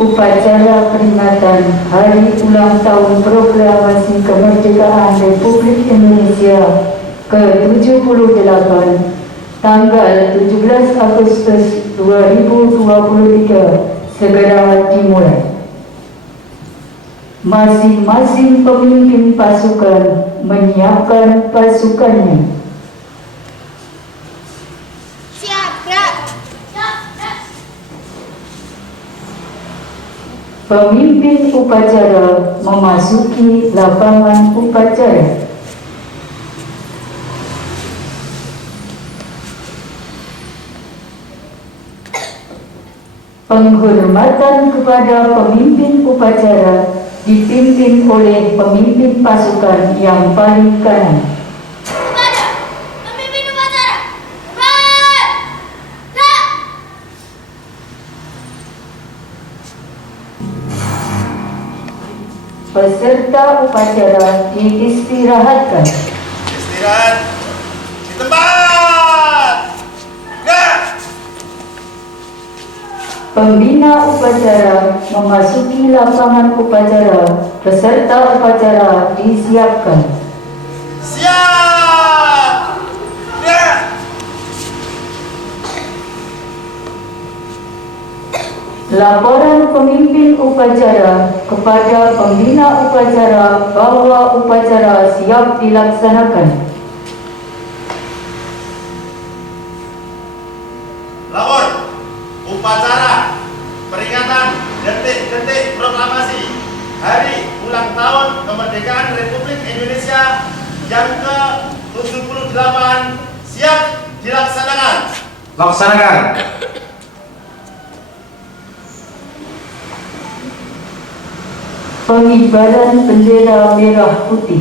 Upacara peringatan Hari Ulang Tahun Proklamasi Kemerdekaan Republik Indonesia ke-78 tanggal 17 Agustus 2023 segera dimulai. Masing-masing pemimpin pasukan menyiapkan pasukannya. Pemimpin upacara memasuki lapangan upacara. Penghormatan kepada pemimpin upacara dipimpin oleh pemimpin pasukan yang paling kanan. Peserta upacara diistirahatkan. Istirahat di tempat. Pembina upacara memasuki lapangan upacara. Peserta upacara disiapkan. Siap. Laporan pemimpin upacara kepada pembina upacara bahwa upacara siap dilaksanakan. Lapor upacara peringatan detik-detik proklamasi Hari Ulang Tahun Kemerdekaan Republik Indonesia yang ke-78 siap dilaksanakan. Laksanakan. Pengibaran bendera merah putih.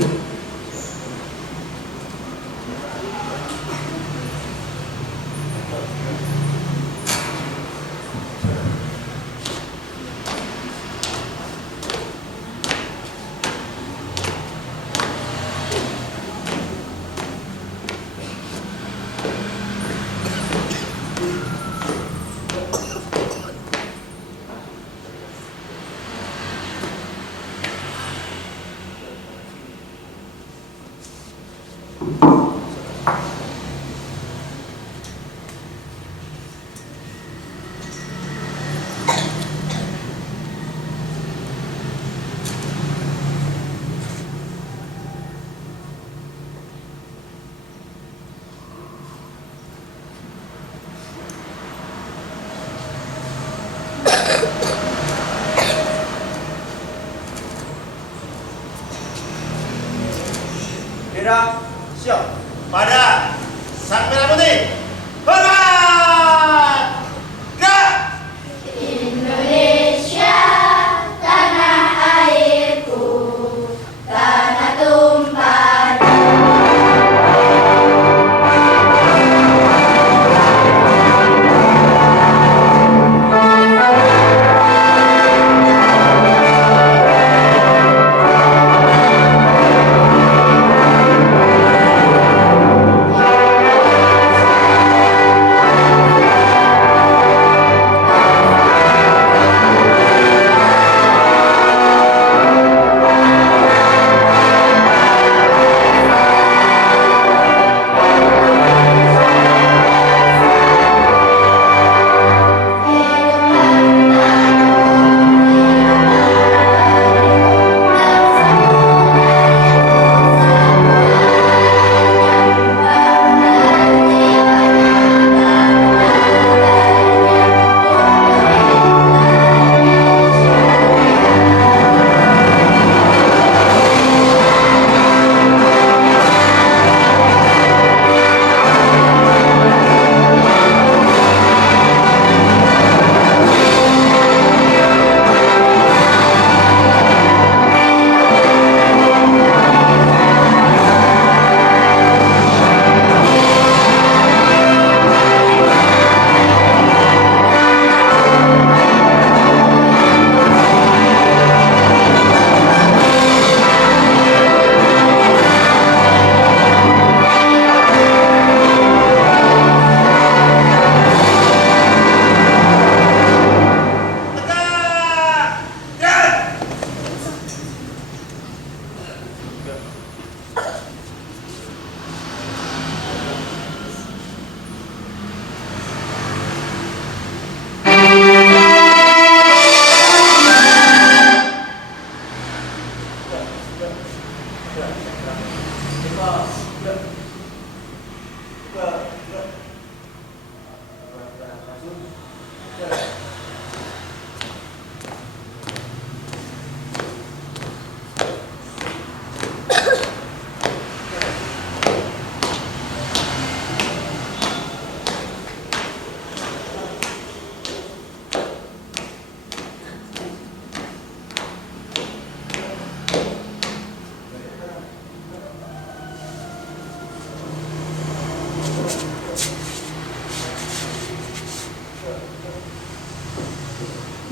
Bendera siap. Pada sang merah putih. Hormat. Gerak. Indonesia, tanah airku, tanah tumpah.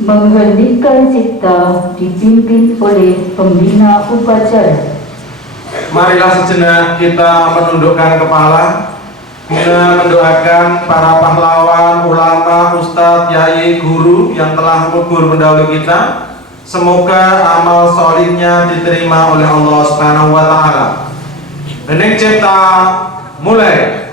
Mengheningkan cipta dipimpin oleh pembina upacara. Marilah sejenak kita menundukkan kepala guna mendoakan para pahlawan, ulama, ustadz, yai, guru yang telah gugur mendahului kita. Semoga amal solihnya diterima oleh Allah Subhanahu wa Ta'ala. Hening cipta mulai.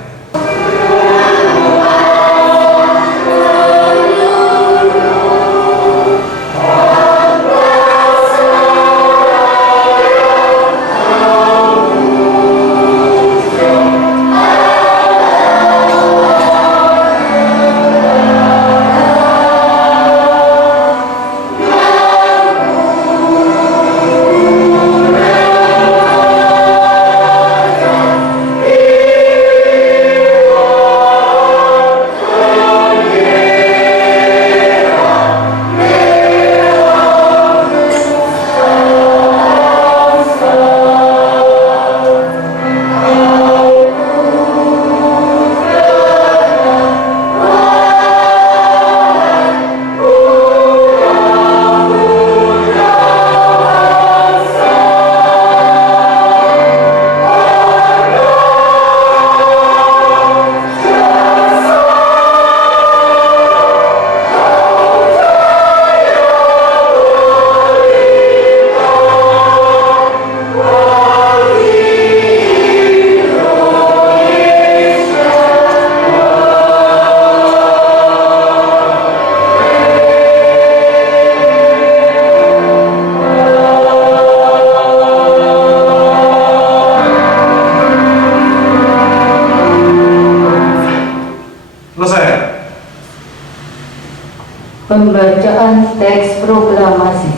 Pembacaan teks proklamasi.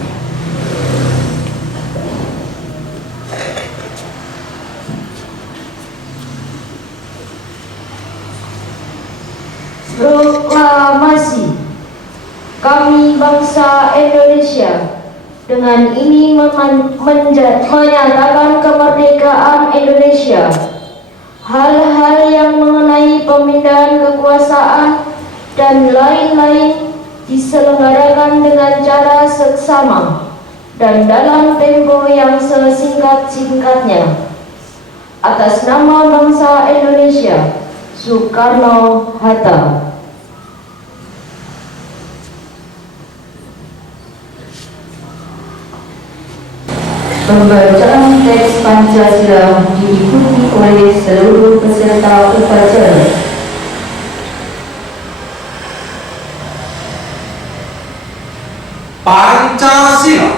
Proklamasi. Kami bangsa Indonesia dengan ini menyatakan kemerdekaan Indonesia. Hal-hal yang mengenai pemindahan kekuasaan dan lain-lain diselenggarakan dengan cara seksama dan dalam tempo yang sesingkat-singkatnya. Atas nama bangsa Indonesia, Soekarno-Hatta. Pembacaan teks Pancasila diikuti oleh seluruh peserta upacara. Pancasila.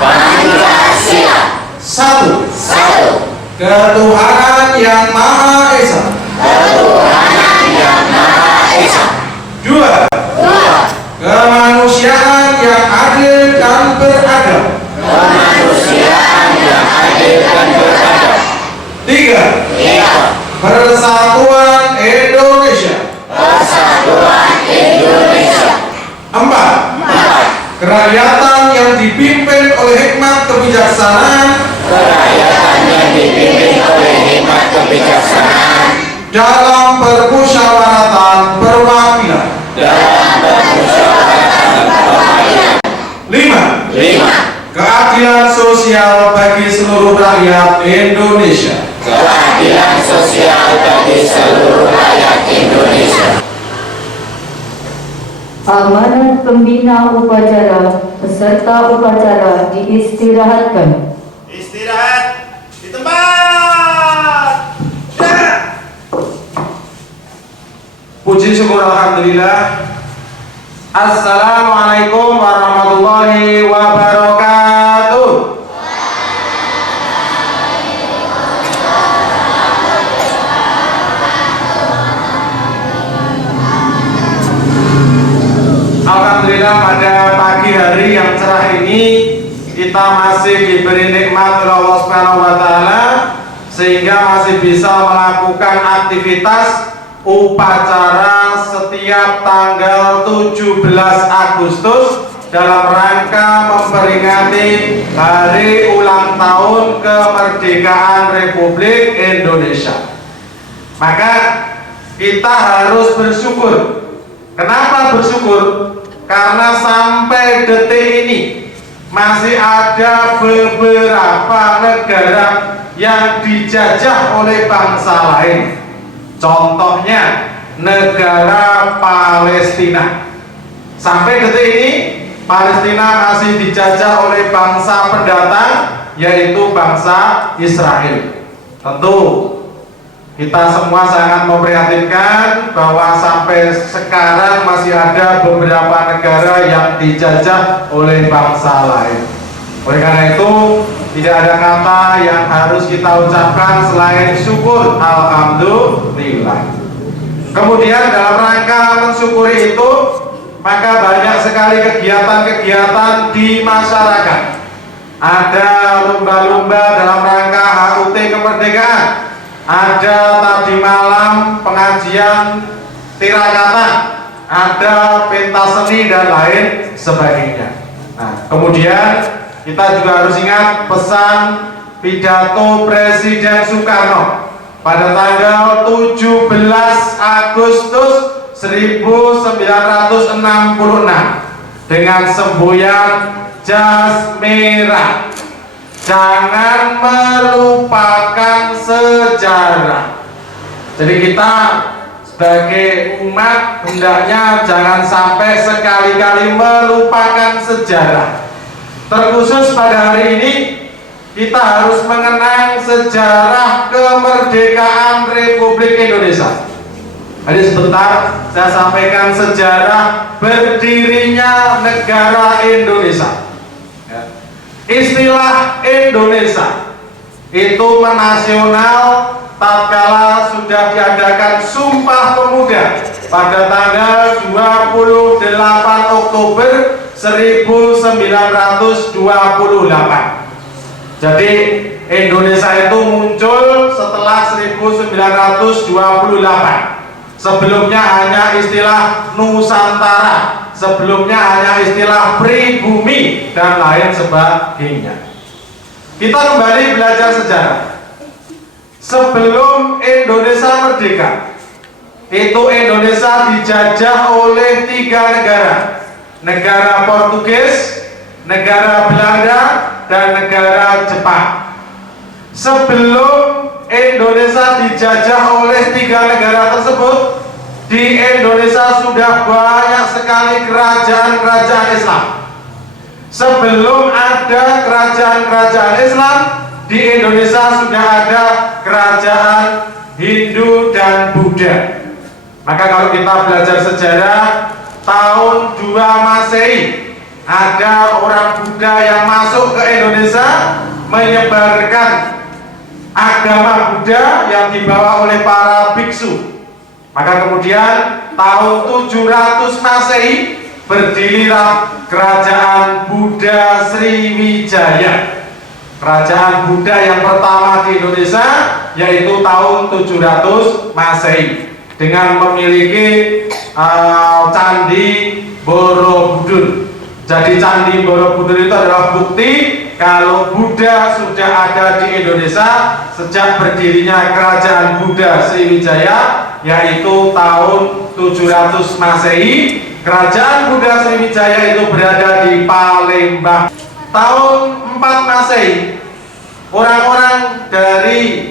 Pancasila. Satu. Satu. Ketuhanan yang Maha Esa. Ketuhanan yang Maha Esa. Dua. Dua. Kemanusiaan yang adil dan beradab. Kemanusiaan yang adil dan beradab. Tiga. Tiga. Persatuan Indonesia. Persatuan Indonesia. Empat. Empat. Kerakyatan yang dipimpin oleh hikmat kebijaksanaan. Kerakyatan yang dipimpin oleh hikmat kebijaksanaan. Dalam permusyawaratan perwakilan. Dalam permusyawaratan perwakilan. Lima. Lima. Keadilan sosial bagi seluruh rakyat Indonesia. Keadilan sosial bagi seluruh rakyat Indonesia. Amanat pembina upacara, peserta upacara diistirahatkan. Istirahat di tempat. Ya. Puji syukur alhamdulillah. Assalamualaikum warahmatullahi wabarakatuh. Alhamdulillah pada pagi hari yang cerah ini kita masih diberi nikmat oleh Allah Subhanahu wa Ta'ala sehingga masih bisa melakukan aktivitas upacara setiap tanggal 17 Agustus dalam rangka memperingati hari ulang tahun kemerdekaan Republik Indonesia. Maka kita harus bersyukur. Kenapa bersyukur? karena sampai detik ini masih ada beberapa negara yang dijajah oleh bangsa lain. Contohnya negara Palestina. Sampai detik ini Palestina masih dijajah oleh bangsa pendatang, yaitu bangsa Israel. Tentu kita semua sangat memprihatinkan bahwa sampai sekarang masih ada beberapa negara yang dijajah oleh bangsa lain. Oleh karena itu, tidak ada kata yang harus kita ucapkan selain syukur, alhamdulillah. Kemudian dalam rangka mensyukuri itu, maka banyak sekali kegiatan-kegiatan di masyarakat. Ada lomba-lomba dalam rangka HUT kemerdekaan, ada tadi malam pengajian tirakatan, ada pentas seni dan lain sebagainya. Nah, kemudian kita juga harus ingat pesan pidato Presiden Soekarno pada tanggal 17 Agustus 1966 dengan semboyan jas merah. Jangan melupakan sejarah. Jadi kita sebagai umat hendaknya jangan sampai sekali-kali melupakan sejarah. Terkhusus pada hari ini kita harus mengenang sejarah kemerdekaan Republik Indonesia. Jadi sebentar saya sampaikan sejarah berdirinya negara Indonesia. Istilah Indonesia itu menasional tatkala sudah diadakan Sumpah Pemuda pada tanggal 28 Oktober 1928. Jadi Indonesia itu muncul setelah 1928. Sebelumnya hanya istilah Nusantara, sebelumnya hanya istilah pribumi dan lain sebagainya. Kita kembali belajar sejarah. Sebelum Indonesia merdeka, itu Indonesia dijajah oleh 3 negara. Negara Portugis, negara Belanda, dan negara Jepang. Sebelum Indonesia dijajah oleh 3 negara tersebut, di Indonesia sudah banyak sekali kerajaan-kerajaan Islam. Sebelum ada kerajaan-kerajaan Islam, di Indonesia sudah ada kerajaan Hindu dan Buddha. Maka kalau kita belajar sejarah, tahun 2 Masehi ada orang Buddha yang masuk ke Indonesia menyebarkan agama Buddha yang dibawa oleh para biksu. Maka kemudian tahun 700 Masehi berdirilah kerajaan Buddha Sriwijaya. Kerajaan Buddha yang pertama di Indonesia yaitu tahun 700 Masehi dengan memiliki Candi Borobudur. Jadi Candi Borobudur itu adalah bukti kalau Buddha sudah ada di Indonesia sejak berdirinya kerajaan Buddha Sriwijaya, yaitu tahun 700 Masehi. Kerajaan Buddha Sriwijaya itu berada di Palembang. Tahun 4 Masehi, orang-orang dari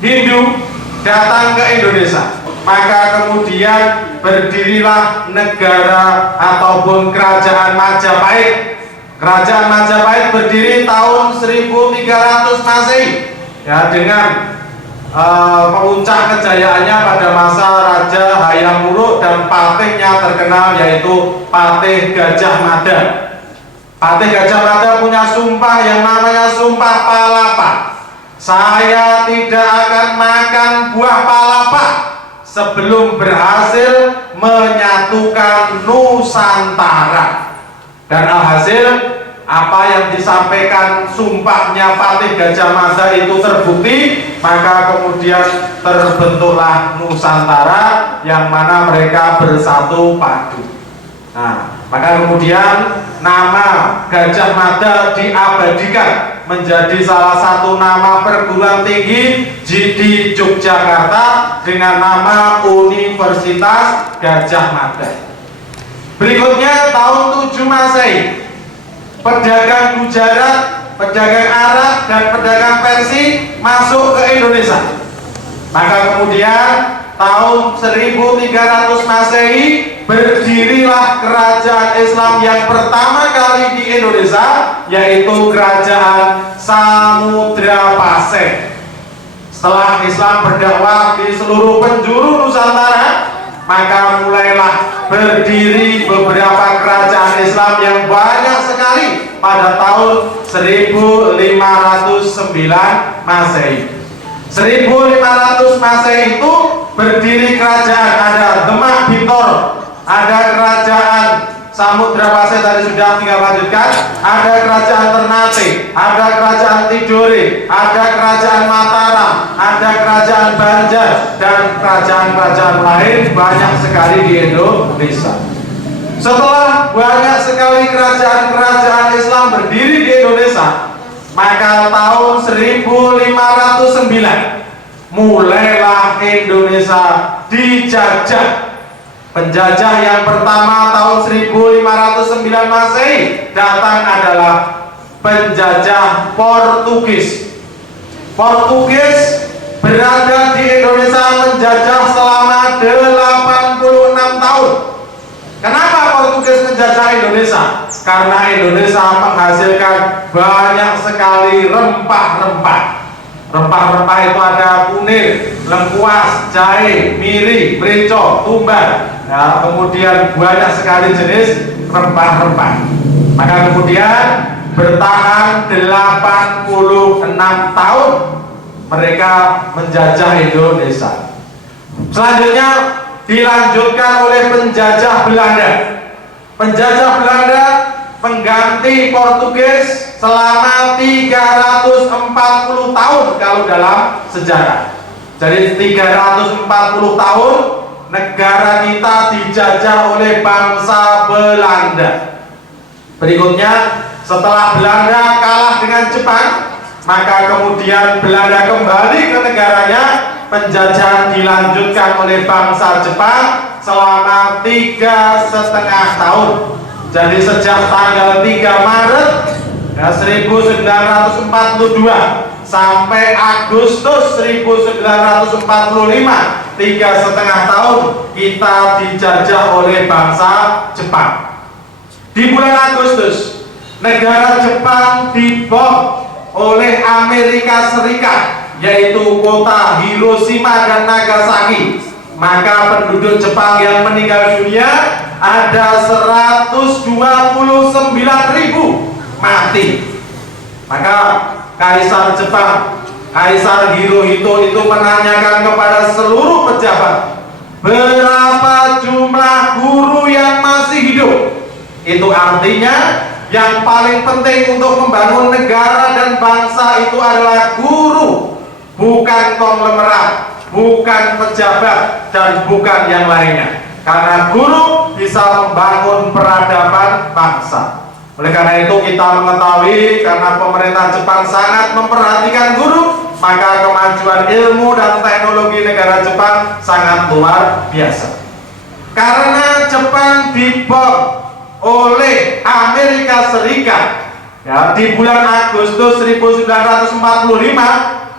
Hindu datang ke Indonesia. Maka kemudian berdirilah negara ataupun kerajaan Majapahit. Kerajaan Majapahit berdiri tahun 1300 Masehi, ya, dengan puncak kejayaannya pada masa Raja Hayam Wuruk dan patihnya terkenal yaitu Patih Gajah Mada. Patih Gajah Mada punya sumpah yang namanya Sumpah Palapa. Saya tidak akan makan buah palapa sebelum berhasil menyatukan Nusantara. Dan alhasil apa yang disampaikan sumpahnya Patih Gajah Mada itu terbukti, maka kemudian terbentuklah Nusantara yang mana mereka bersatu padu. Nah, maka kemudian nama Gajah Mada diabadikan menjadi salah satu nama perguruan tinggi di Yogyakarta dengan nama Universitas Gajah Mada. Berikutnya tahun 7 Masehi, pedagang Gujarat, pedagang Arab, dan pedagang Persia masuk ke Indonesia. Maka kemudian tahun 1300 Masehi berdirilah kerajaan Islam yang pertama kali di Indonesia, yaitu Kerajaan Samudra Paseh. Setelah Islam berdakwah di seluruh penjuru Nusantara, maka mulailah berdiri beberapa kerajaan Islam yang banyak sekali pada tahun 1509 Masehi. 1500 Masehi itu berdiri kerajaan, ada Demak Bintor, ada kerajaan Samudra Paseh tadi sudah tinggal lanjutkan, ada kerajaan Ternate, ada kerajaan Tidore, ada kerajaan Mataram, ada kerajaan Banjar, dan kerajaan-kerajaan lain banyak sekali di Indonesia. Setelah banyak sekali kerajaan-kerajaan Islam berdiri di Indonesia, maka tahun 1509 mulailah Indonesia dijajah. Penjajah yang pertama tahun 1509 Masehi datang adalah penjajah Portugis. Portugis berada di Indonesia menjajah selama 86 tahun. Kenapa Portugis menjajah Indonesia? Karena Indonesia menghasilkan banyak sekali rempah-rempah. Rempah-rempah itu ada kunir, lengkuas, jahe, miri, merica, tumbar. Ya, kemudian banyak sekali jenis rempah-rempah. Maka kemudian bertahan 86 tahun mereka menjajah Indonesia. Selanjutnya dilanjutkan oleh penjajah Belanda. Penjajah Belanda mengganti Portugis selama 340 tahun kalau dalam sejarah. Jadi 340 tahun negara kita dijajah oleh bangsa Belanda. Berikutnya setelah Belanda kalah dengan Jepang, maka kemudian Belanda kembali ke negaranya. Penjajahan dilanjutkan oleh bangsa Jepang selama 3,5 tahun. Jadi sejak tanggal 3 Maret 1942 sampai Agustus 1945, 3,5 tahun kita dijajah oleh bangsa Jepang. Di bulan Agustus, negara Jepang dibom oleh Amerika Serikat, yaitu kota Hiroshima dan Nagasaki. Maka penduduk Jepang yang meninggal dunia ada 129.000 mati. Maka Kaisar Jepang, Kaisar Hirohito itu menanyakan kepada seluruh pejabat, berapa jumlah guru yang masih hidup. Itu artinya yang paling penting untuk membangun negara dan bangsa itu adalah guru, bukan konglomerat, bukan pejabat, dan bukan yang lainnya. Karena guru bisa membangun peradaban bangsa. Oleh karena itu kita mengetahui, karena pemerintah Jepang sangat memperhatikan guru, maka kemajuan ilmu dan teknologi negara Jepang sangat luar biasa. Karena Jepang dibom oleh Amerika Serikat ya, di bulan Agustus 1945,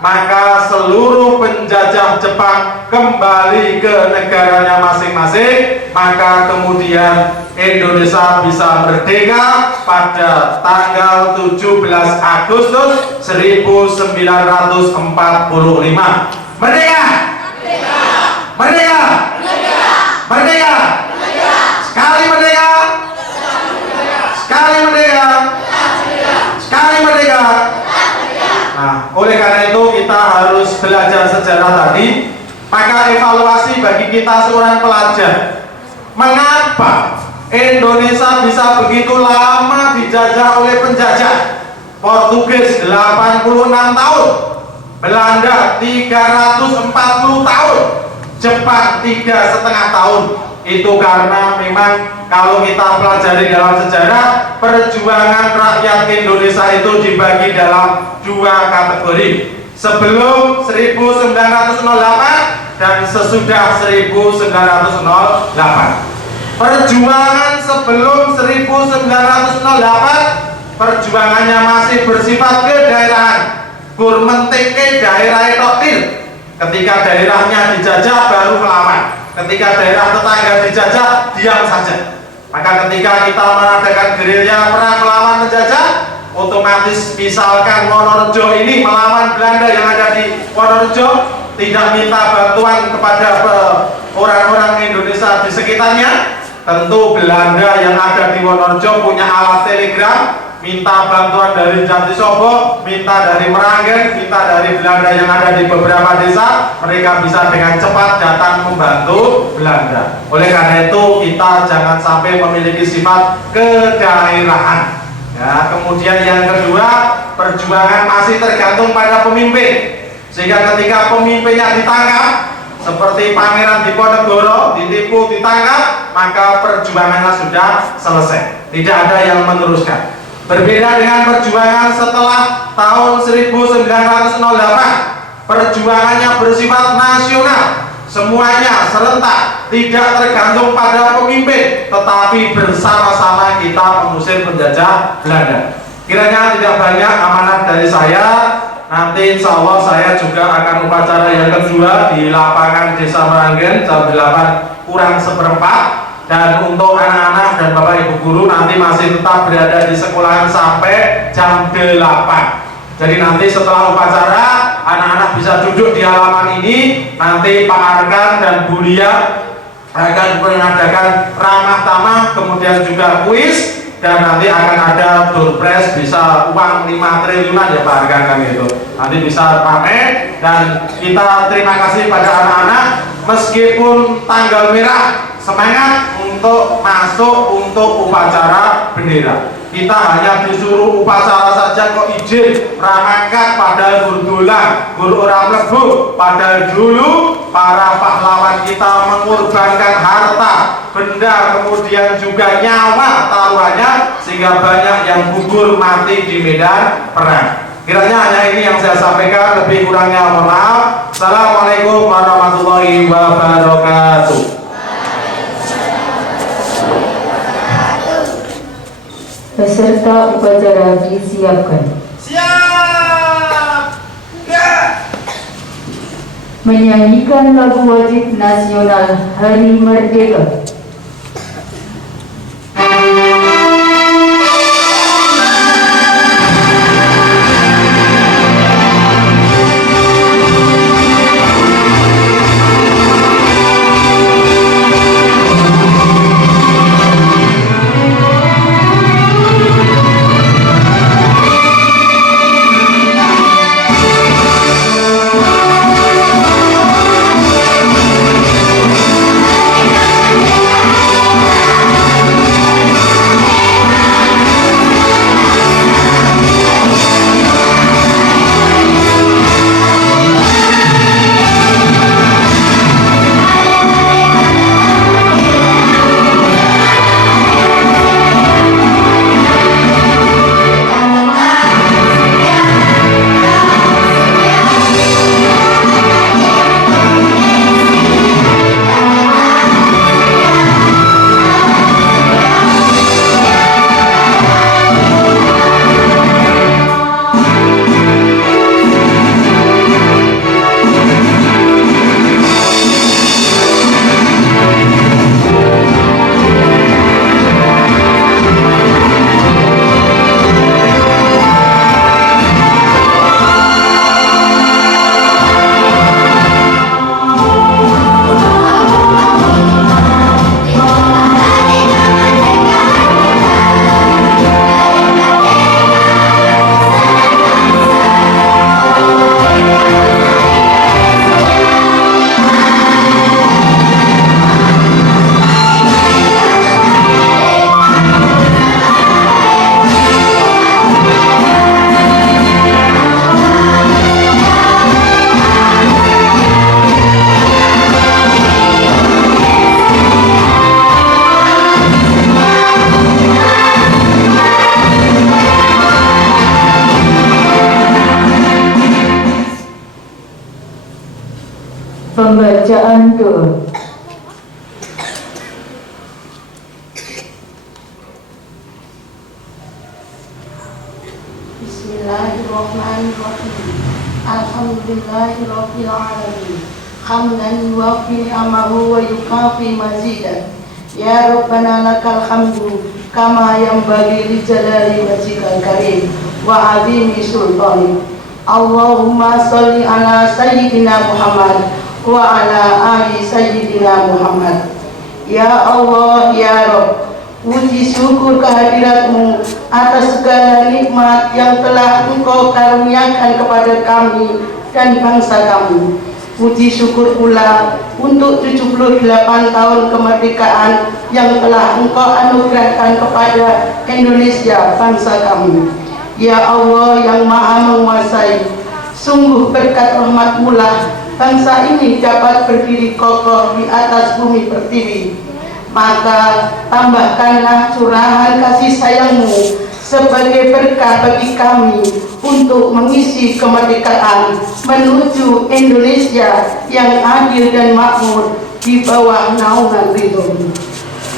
maka seluruh penjajah Jepang kembali ke negaranya masing-masing. Maka kemudian Indonesia bisa merdeka pada tanggal 17 Agustus 1945. Merdeka! Merdeka! Merdeka! Sekali merdeka! Sekali merdeka! Sekali merdeka! Nah, oleh karena itu kita harus belajar sejarah tadi. Maka evaluasi bagi kita seorang pelajar, mengapa Indonesia bisa begitu lama dijajah oleh penjajah? Portugis 86 tahun, Belanda 340 tahun, Jepang 3,5 tahun. Itu karena memang kalau kita pelajari dalam sejarah, perjuangan rakyat Indonesia itu dibagi dalam 2 kategori. Sebelum 1908 dan sesudah 1908. Perjuangan sebelum 1908 perjuangannya masih bersifat kedaerahan. Gur menteke daerah totil. Ketika daerahnya dijajah baru melawan. Ketika daerah tetangga dijajah diam saja. Maka ketika kita mengadakan gerilya perang melawan penjajah, otomatis misalkan Wonorejo ini melawan Belanda yang ada di Wonorejo, tidak minta bantuan kepada orang-orang Indonesia di sekitarnya, tentu Belanda yang ada di Wonorejo punya alat telegram, minta bantuan dari Jatisobo, minta dari Meranggen, minta dari Belanda yang ada di beberapa desa, mereka bisa dengan cepat datang membantu Belanda. Oleh karena itu kita jangan sampai memiliki sifat kedaerahan. Ya, kemudian yang kedua, perjuangan masih tergantung pada pemimpin. Sehingga ketika pemimpinnya ditangkap, seperti Pangeran Diponegoro, ditipu, ditangkap, maka perjuangannya sudah selesai. Tidak ada yang meneruskan. Berbeda dengan perjuangan setelah tahun 1908, perjuangannya bersifat nasional, semuanya serentak, tidak tergantung pada pemimpin, tetapi bersama-sama kita mengusir penjajah Belanda. Kiranya tidak banyak amanat dari saya. Nanti insya Allah saya juga akan upacara yang kedua di lapangan Desa Meranggen jam 8 kurang seperempat. Dan untuk anak-anak dan bapak ibu guru nanti masih tetap berada di sekolahan sampai jam 8. Jadi nanti setelah upacara anak-anak bisa duduk di halaman ini. Nanti Pak Arkan dan Bu Lia akan mengadakan ramah tamah, kemudian juga kuis. Dan nanti akan ada door prize, bisa uang 5 triliunan ya Pak Arkan kan gitu. Nanti bisa pamer. Dan kita terima kasih pada anak-anak, meskipun tanggal merah, semangat untuk masuk untuk upacara bendera. Kita hanya disuruh upacara saja kok izin ramangkat pada gurdulang, gur orang lebu. Padahal dulu para pahlawan kita mengorbankan harta, benda, kemudian juga nyawa taruhannya, sehingga banyak yang gugur mati di medan perang. Kiranya hanya ini yang saya sampaikan, lebih kurangnya mohon maaf. Assalamualaikum warahmatullahi wabarakatuh. Peserta upacara disiapkan. Siap. Ya. Menyanyikan lagu wajib nasional Hari Merdeka. Pembacaan doa. Alhamdulillahi Rabbil Alamin. Hamdan yuwafi ni'amahu wa yukafi mazidah. Ya Rabbana lakal hamdu kama yanbaghi li jalali wajhikal karim wa azimi sultani. Allahumma sholli ala sayyidina Muhammad wa ala ali sayyidina Muhammad. Ya Allah, ya Rabb, puji syukur kehadiratmu atas segala nikmat yang telah Engkau karuniakan kepada kami dan bangsa kami. Puji syukur pula untuk 78 tahun kemerdekaan yang telah Engkau anugerahkan kepada Indonesia, bangsa kami. Ya Allah yang maha menguasai, sungguh berkat rahmat-Mu lah bangsa ini dapat berdiri kokoh di atas bumi pertiwi. Maka tambahkanlah curahan kasih sayang-Mu sebagai berkah bagi kami untuk mengisi kemerdekaan menuju Indonesia yang adil dan makmur di bawah naungan ridho-Mu,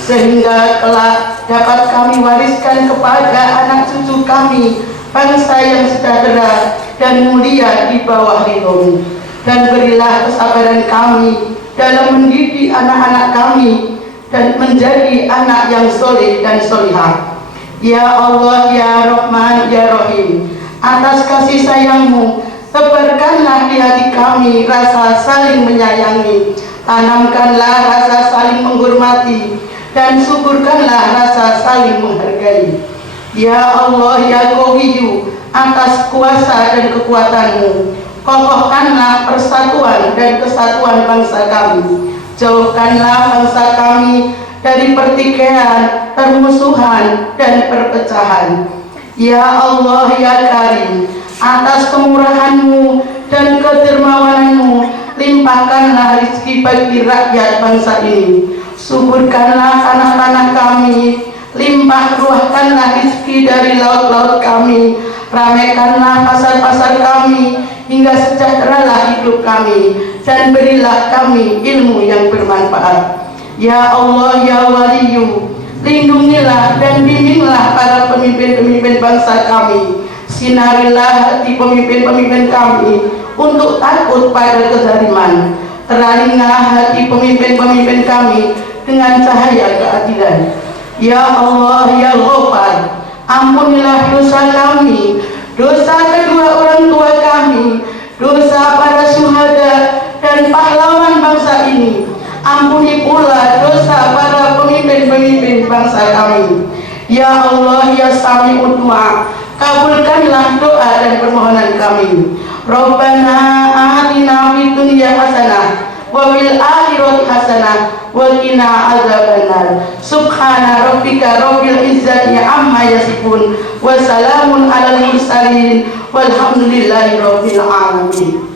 sehingga kelak dapat kami wariskan kepada anak cucu kami bangsa yang sejahtera dan mulia di bawah ridho-Mu. Dan berilah kesabaran kami dalam mendidik anak-anak kami dan menjadi anak yang soleh dan solihah. Ya Allah, ya Rahman, ya Rahim, atas kasih sayang-Mu tebarkanlah di hati kami rasa saling menyayangi, tanamkanlah rasa saling menghormati, dan syukurkanlah rasa saling menghargai. Ya Allah, ya Qawiyyu, atas kuasa dan kekuatan-Mu kokohkanlah persatuan dan kesatuan bangsa kami. Jauhkanlah bangsa kami dari pertikaian, permusuhan, dan perpecahan. Ya Allah, ya Karim, atas kemurahan-Mu dan kedermawanan-Mu, limpahkanlah rezeki bagi rakyat bangsa ini. Suburkanlah tanah-tanah kami, limpah ruahkanlah rezeki dari laut-laut kami, ramaikanlah pasar-pasar kami, hingga sejahteralah hidup kami, dan berilah kami ilmu yang bermanfaat. Ya Allah, ya Waliyu, lindungilah dan bimbinglah para pemimpin-pemimpin bangsa kami. Sinarilah hati pemimpin-pemimpin kami untuk takut pada kezaliman. Teralinglah hati pemimpin-pemimpin kami dengan cahaya keadilan. Ya Allah, ya Ghaffar, ampunilah dosa kami, dosa kedua orang tua kami, dosa para syuhada dan pahlawan bangsa ini. Ampuni pula dosa para pemimpin-pemimpin bangsa kami. Ya Allah, ya Sami'ud Du'a, kabulkanlah doa dan permohonan kami. Rabbana atina fid dunya hasanah wa fil akhirati hasanah wa qina adzabannar. Subhana rabbika rabbil izzati amma yasifun wa salamun alal mursalin walhamdulillahi rabbil alamin.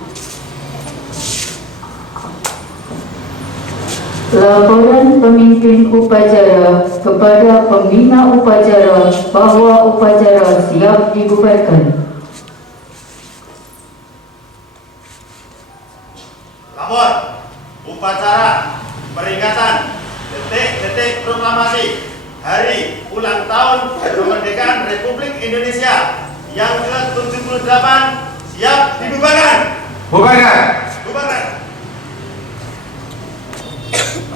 Laporan pemimpin upacara kepada pembina upacara bahwa upacara siap dibubarkan. Lapor upacara peringatan detik-detik proklamasi Hari Ulang Tahun Kemerdekaan Republik Indonesia yang ke-78 siap dibubarkan. Bubarkan. Bubarkan.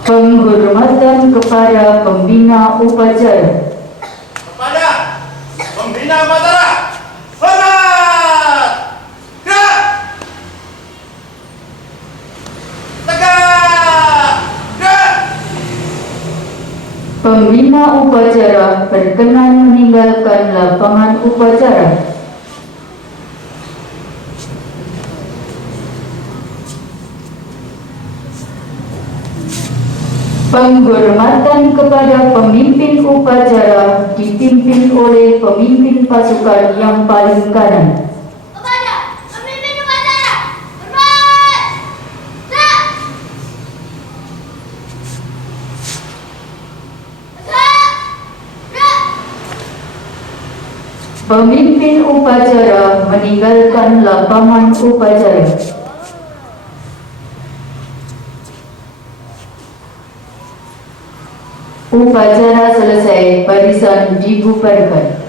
Penghormatan kepada pembina upacara. Kepada pembina upacara, hormat, gerak, tegak, gerak. Pembina upacara berkenan meninggalkan lapangan upacara. Penghormatan kepada pemimpin upacara dipimpin oleh pemimpin pasukan yang paling kanan. Kepada pemimpin upacara, hormat, gerak, gerak. Pemimpin upacara meninggalkan lapangan upacara. Upacara selesai, barisan dibubarkan.